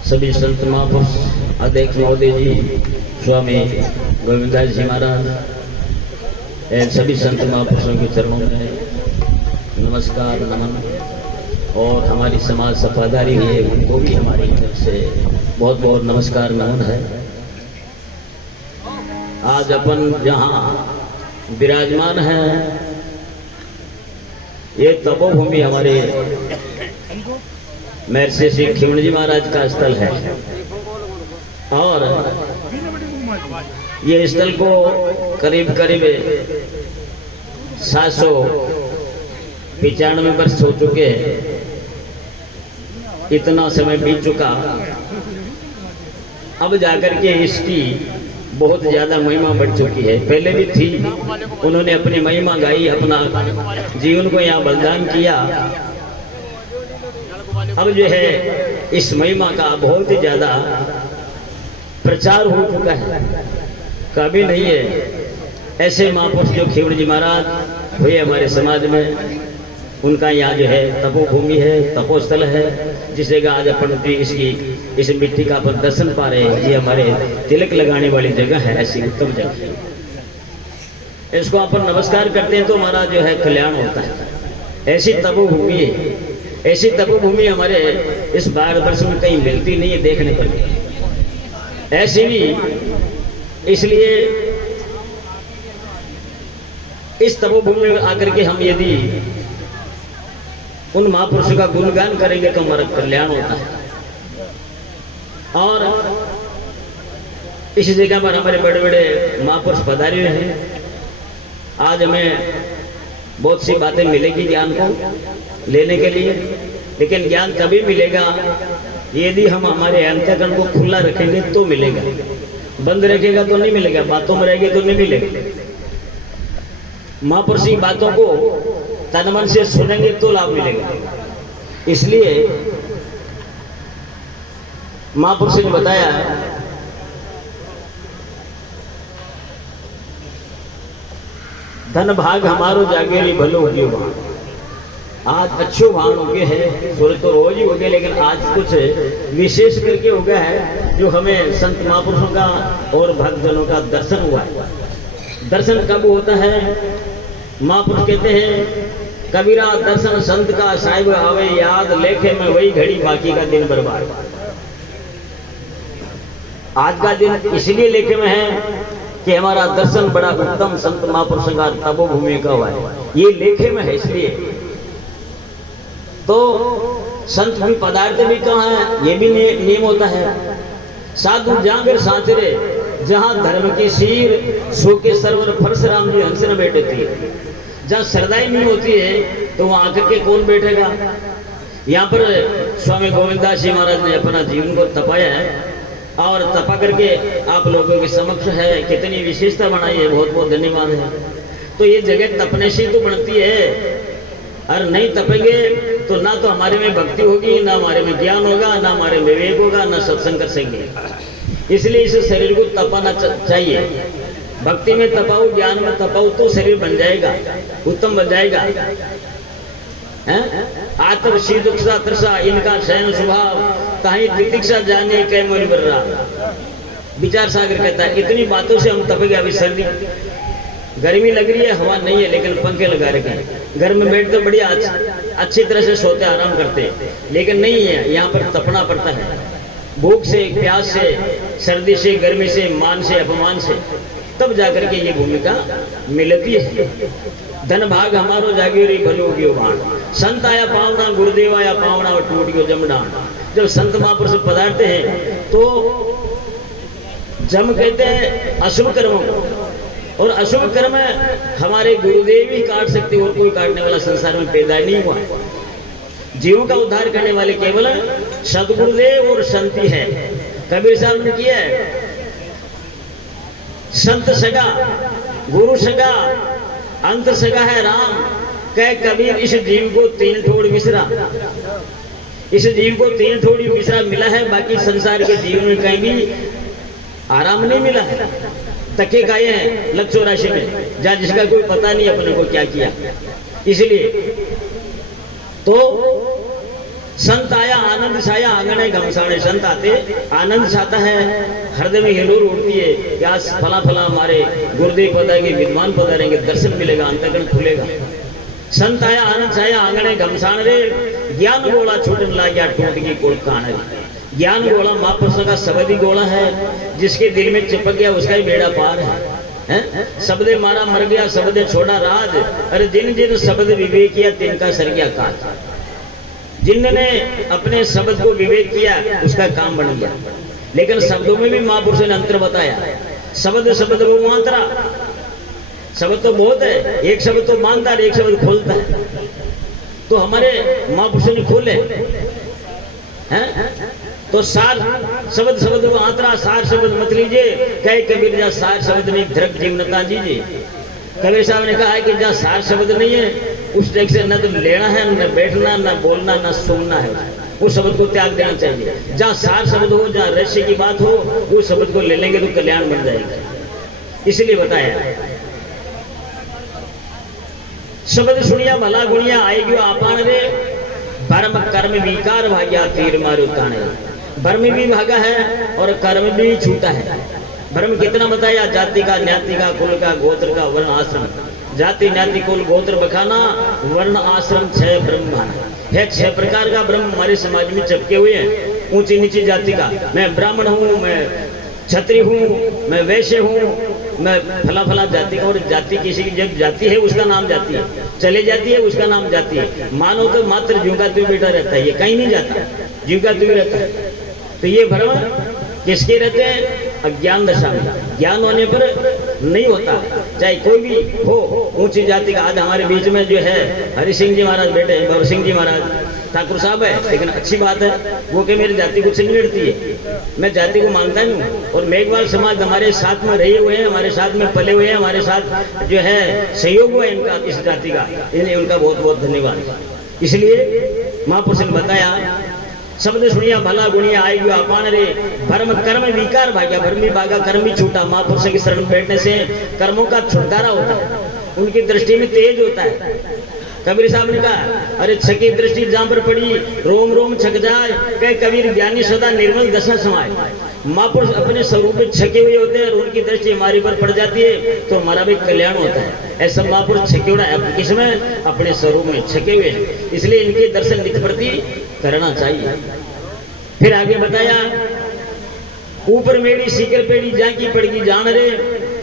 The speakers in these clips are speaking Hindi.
सभी संत महापुरुष, अध्यक्ष महोदय जी, स्वामी गोविंदास जी महाराज, सभी संत महापुरुषों के चरणों में नमस्कार नमन। और हमारी समाज सफादारी है उनको भी हमारी तरफ से बहुत बहुत नमस्कार नमन है। आज अपन जहाँ विराजमान हैं, ये तपोभूमि हमारे महर्षि श्री खिमण जी महाराज का स्थल है। और ये स्थल को करीब करीब 795 वर्ष हो चुके हैं। इतना समय बीत चुका, अब जाकर के इसकी बहुत ज्यादा महिमा बढ़ चुकी है। पहले भी थी, उन्होंने अपनी महिमा गाई, अपना जीवन को यहाँ बलिदान किया। अब जो है इस महिमा का बहुत ही ज्यादा प्रचार हो चुका है, कभी नहीं है। ऐसे महापुरुष जो खिमण जी महाराज हुए हमारे समाज में, उनका यहाँ जो है तपोभूमि है, तपोस्थल है, जिस जगह आज अपन इस मिट्टी का अपन दर्शन पा रहे हैं। ये हमारे तिलक लगाने वाली जगह है, ऐसी उत्तम जगह है। इसको अपन नमस्कार करते हैं तो हमारा जो है कल्याण होता है। ऐसी तपोभूमि है, ऐसी तपोभूमि हमारे इस भारतवर्ष में कहीं मिलती नहीं है देखने को। ऐसी भी इसलिए इस तपोभूमि में आकर के हम यदि उन महापुरुषों का गुणगान करेंगे तो हमारा कल्याण होता है। और इस जगह पर हमारे बड़े बड़े महापुरुष पधारे हुए हैं। आज हमें बहुत सी बातें मिलेगी ज्ञान को लेने के लिए, लेकिन ज्ञान तभी मिलेगा यदि हम हमारे अंतःकरण को खुला रखेंगे तो मिलेगा। बंद रखेगा तो नहीं मिलेगा, बातों में रहेंगे तो नहीं मिलेगा। महापुरुष की बातों को तन मन से सुनेंगे तो लाभ मिलेगा। इसलिए महापुरुष ने बताया, धन भाग हमारो जागेरी भलो हो गयो। आज अच्छो भान हो गए हैं, सूरज तो रोज ही हो गए, लेकिन आज कुछ विशेष करके हो गया है जो हमें संत महापुरुषों का और भक्तजनों का दर्शन हुआ है। दर्शन कब होता है? महापुरुष कहते हैं, कबीरा दर्शन संत का साहिब आवे याद, लेखे में वही घड़ी बाकी का दिन बर्बाद। आज का दिन इसलिए लेखे में है कि हमारा दर्शन बड़ा उत्तम संत महापुरुषों का तपोभूमि का हुआ है। ये लेखे में है, इसलिए तो संत भी पदार्थ भी कहाँ है, ये भी नियम होता है। साधु जागर साचरे जहाँ धर्म की सीर, सो के सरवर परशुराम जी हंस न बैठे थे। जहाँ श्रद्धा ही नहीं होती है तो वहां आकर के कौन बैठेगा। यहाँ पर स्वामी गोविंदास जी महाराज ने अपना जीवन को तपाया है और तपा करके आप लोगों के समक्ष है। कितनी विशेषता बनाई है, बहुत बहुत धन्यवाद है। तो ये जगह तपने से तो बनती है, और नहीं तपेंगे तो ना तो हमारे में भक्ति होगी, ना हमारे में ज्ञान होगा, ना हमारे में विवेक होगा, ना सत्संग कर सकेंगे। इसलिए इस शरीर को तपाना चाहिए। भक्ति में तपाओ, ज्ञान में तपाओ तो शरीर बन जाएगा, उत्तम बन जाएगा। आत्म शीदुक्षा तृषा इनका शयन स्वभाव, ताही तितिक्षा जाने कै मोल बर्रा। विचार सागर कहता है, इतनी बातों से हम तपेंगे। अभी सर्दी गर्मी लग रही है, हवा नहीं है, लेकिन पंखे लगा रखे हैं। घर में बैठते बढ़िया अच्छी तरह से सोते, आराम करते, लेकिन नहीं है, यहाँ पर तपना पड़ता है। भूख से, प्यास से, सर्दी से, गर्मी से, मान से, अपमान से, तब जाकर के ये भूमिका मिलती है। धन भाग हमारो जागेरी भलो गयो भान, संत आया पावना गुरुदेव आया पावना और टूट गयो जमडान। जब संत महापुरुष पधारते हैं तो जम कहते हैं अशुभ कर्मों को, और अशुभ कर्म हमारे गुरुदेव ही काट सकते, और कोई काटने वाला संसार में पैदा नहीं हुआ। जीवों का उद्धार करने वाले केवल सदगुरुदेव और संत ही है। कबीर साहब ने किया है, संत सगा, गुरु सगा, अंत सगा है राम। कह कबीर इस जीव को तीन ठोड़ मिश्रा, इस जीव को तीन ठोड़ी मिश्रा मिला है। बाकी संसार के जीवन में कहीं भी आराम नहीं मिला है। तके खाए हैं लग 84 में, जहाँ जिसका कोई पता नहीं अपने को क्या किया। इसलिए तो संत आया आनंद छाया आंगने घमसाने। संत आते आनंद छाता है, हृदय में हिलोर उठती है कि आज फला फला हमारे गुरुदेव पधारेंगे, विद्वान पधारेंगे, दर्शन मिलेगा, अंतःकरण खुलेगा। संत आया आनंद छाया आंगने घमसान रे, ज्ञान गोला छूटन लाग्या टूट की कोड़ कान रे। ज्ञान गोला महापुरुषों का शब्द ही गोला है, जिसके दिल में चिपक गया उसका ही बेड़ा पार है। शब्दे मारा मर गया, शब्दे छोड़ा राज। अरे जिन जिन शब्द विवेक किया तिनका सर गया काज। जिनने अपने शब्द को विवेक किया उसका काम बन गया। लेकिन शब्दों में भी महापुरुषों ने अंतर बताया। शब्द शब्द वो मात्रा, शब्द तो बहुत है, एक शब्द तो मानता है, एक शब्द खोलता है। तो हमारे महापुरुषों ने खोले हैं। तो सार शब्द शब्द वो आंतरा, सार शब्द मत लीजिए, कहे कबीर जा सार शब्द नहीं धरक जीवनता दीजिए। कबीर साहब ने कहा है कि जहाँ सार शब्द नहीं है उस जगह से न तो लेना है, न बैठना, न बोलना, न सुनना है, उस शब्द को त्याग देना चाहिए। जहाँ सार शब्द हो, जहाँ रहस्य की बात हो, उस शब्द को ले लेंगे तो कल्याण बन जाएगा। इसलिए बताया शब्द सुनिया भला गुणिया आएगी आपान रे, भरम कर्म विकार भाग्या तीर मारो ताने। भरम भी भागा है और कर्म भी छूटा है। भरम कितना बताया? जाति का, न्याति का, कुल का, गोत्र का, वर्ण आश्रम। जाति न्याति कुल गोत्र बखाना, वर्ण आश्रम 6 ब्रह्म है। 6 प्रकार का ब्रह्म हमारे समाज में चिपके हुए हैं। ऊंची नीची जाति का, मैं ब्राह्मण हूँ, मैं क्षत्रिय हूँ, मैं वैश्य हूँ, मैं फला फला जाति का। और जाति किसी की जब जाति है उसका नाम जाति है, चले जाती है उसका नाम जाति है। मानो तो मात्र जीव का तू बेटा रहता है, ये कहीं नहीं जाता, जीव का तू रहता है। तो ये भ्रम किसके रहते हैं? अज्ञान दशा में। ज्ञान होने पर नहीं होता, चाहे कोई भी हो ऊंची जाति का। आज हमारे बीच में जो है हरि सिंह जी महाराज बैठे हैं, गौर सिंह जी महाराज ठाकुर साहब है, लेकिन अच्छी बात है वो कि मेरी जाति कुछ नहीं लड़ती है, मैं जाति को मानता नहीं हूँ। और मेघवाल समाज हमारे साथ में रहे हुए हैं, हमारे साथ में पले हुए हैं, हमारे साथ जो है सहयोग हुआ है इनका, इस जाति का, इन्हें उनका बहुत बहुत धन्यवाद। इसलिए महापुरुष ने बताया शब्द सुनिया भला गुणिया आएगी अपान रे, भरम कर्म विकार भाग्या। भरम भी भागा, कर्म भी छूटा। महापुरुष की शरण बैठने से कर्मों का छुटकारा होता है, उनकी दृष्टि में तेज होता है। कबीर साहब ने कहा अरे छकी दृष्टि जहां पर पड़ी रोम रोम छक जाए, कहे कबीर ज्ञानी सदा निर्मल दशा समाये। महापुरुष अपने स्वरूप में छके हुए होते हैं और उनकी दृष्टि हमारे पर पड़ जाती है तो हमारा भी कल्याण होता है। ऐसा महापुरुष छके हुआ है किसमें? अपने स्वरूप में छके हुए हैं। इसलिए इनके दर्शन नित्य प्रति करना चाहिए। फिर आगे बताया ऊपर मेरी सीकर पेड़ी जा की पड़गी जान रे,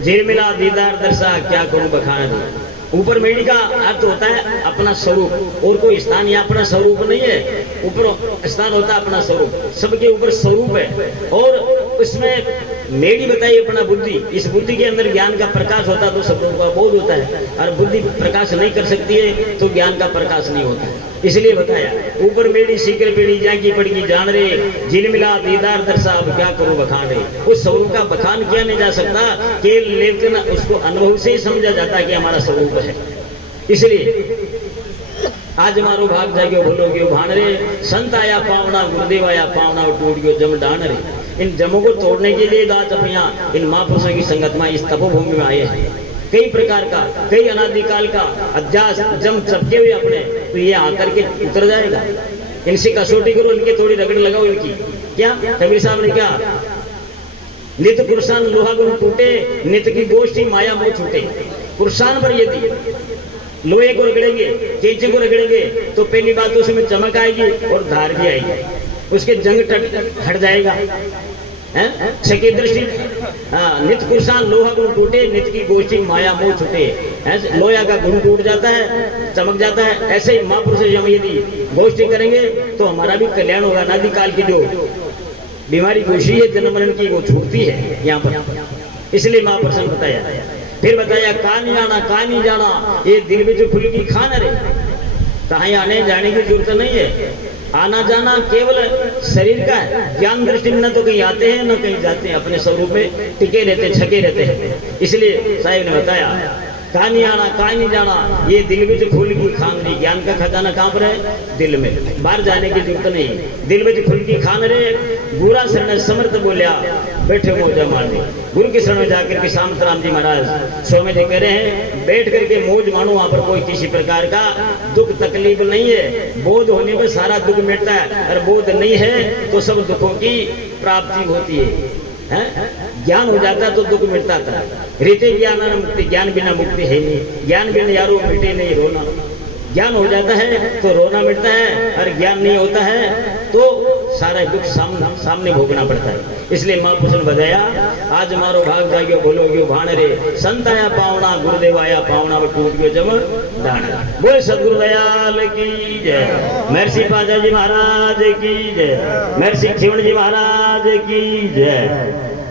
झेल मिला दीदार दर्शा क्या करूं बखान दे। ऊपर मेड़ी का अर्थ होता है अपना स्वरूप, और कोई स्थान या अपना स्वरूप नहीं है। ऊपर स्थान होता है अपना स्वरूप, सबके ऊपर स्वरूप है। और उसमें मेड़ी बताइए अपना बुद्धि, इस बुद्धि के अंदर ज्ञान का प्रकाश होता है तो शब्दों का बोध होता है, और बुद्धि प्रकाश नहीं कर सकती है तो ज्ञान का प्रकाश नहीं होता है। इसलिए बताया ऊपर मेरी सीकर पेड़ी जा की पड़गी जान रे, झिल मिला दीदार दर्शा अब क्या करूं बखान रे। उस स्वरूप का बखान किया नहीं जा सकता, केवल लेकिन उसको अनुभव से ही समझा जाता है कि हमारा स्वरूप है। इसलिए आज मारो भाग जागे भूलो गयो भान रे, संत आया पावना गुरुदेव आया पावना टूट गयो जम डान रे। इन जमों को तोड़ने के लिए आज अपने यहाँ इन महापुरुषों की संगत में इस तपोभूमि में आए हैं। कई प्रकार का, कई अनादिकाल का अध्यास जम चपके हुए अपने, तो ये आकर के उतर जाएगा। इनसे कसौटी करो, इनके थोड़ी रगड़ लगाओ इनकी। क्या कबीर साहब ने क्या? नित पुरुषान लोहा गुण टूटे, नित की गोष्ठी माया मोह छूटे। पुरुषान पर यदि लोहे को रगड़ेंगे, केंचे को रगड़ेंगे तो पहली बात तो उसमें चमक आएगी और धार भी आएगी, उसके जंग हट जाएगा। छकी दृष्टि नित कुशान लोहा गुण टूटे, नित की गोष्ठी माया मोह छूटे। लोहा का गुण टूट जाता है, चमक जाता है। ऐसे ही महापुरुष हम यदि गोष्ठी करेंगे तो हमारा भी कल्याण होगा। अनादि काल की जो बीमारी गोशी है जन्म मरण की, वो छूटती है यहाँ पर। इसलिए महापुरुष ने बताया। फिर बताया कहां जाना, कहां नहीं जाना, ये दिल में जो फुल की खान रे, कहीं आने जाने की जरूरत नहीं है। आना जाना केवल शरीर का है। ज्ञान दृष्टि में न तो कहीं आते हैं न कहीं जाते हैं, अपने स्वरूप में टिके रहते, छके रहते हैं। इसलिए साहिब ने बताया कहा नहीं आना, कहा नहीं जाना। ये दिल में खुल की खान रही, ज्ञान का खजाना कहाँ पर है? दिल में, बाहर जाने की जरूरत नहीं। दिल में खुल की खान रे। गुरा शरण समर्थ बोलिया, बैठे मौजा मारने। गुरु के शरण में जाकर के शांत राम जी महाराज स्वामी जी कह रहे हैं, बैठ करके मौज मानो। वहां पर कोई किसी प्रकार का दुख तकलीफ नहीं है। बोध होने में सारा दुख मिटता है, और बोध नहीं है तो सब दुखों की प्राप्ति होती है। ज्ञान हो जाता तो दुख मिटता था। रीते ज्ञान मुक्ति, ज्ञान बिना मुक्ति है नहीं। ज्ञान बिना यारो मिटे नहीं रोना। ज्ञान हो जाता है तो रोना मिटता है, और ज्ञान नहीं होता है तो सारा दुख सामने भोगना पड़ता है। इसलिए महापुरुष ने बताया, आज मारो भाग जागियो बोलो गयो भाण रे, संत आया पावना गुरुदेव आया पावना, वो टूट गयो जम दाना। बोले सदगुरु दयाल की जय। महर्षि पाजा जी महाराज की जय। महर्षि शिवण जी महाराज की जय।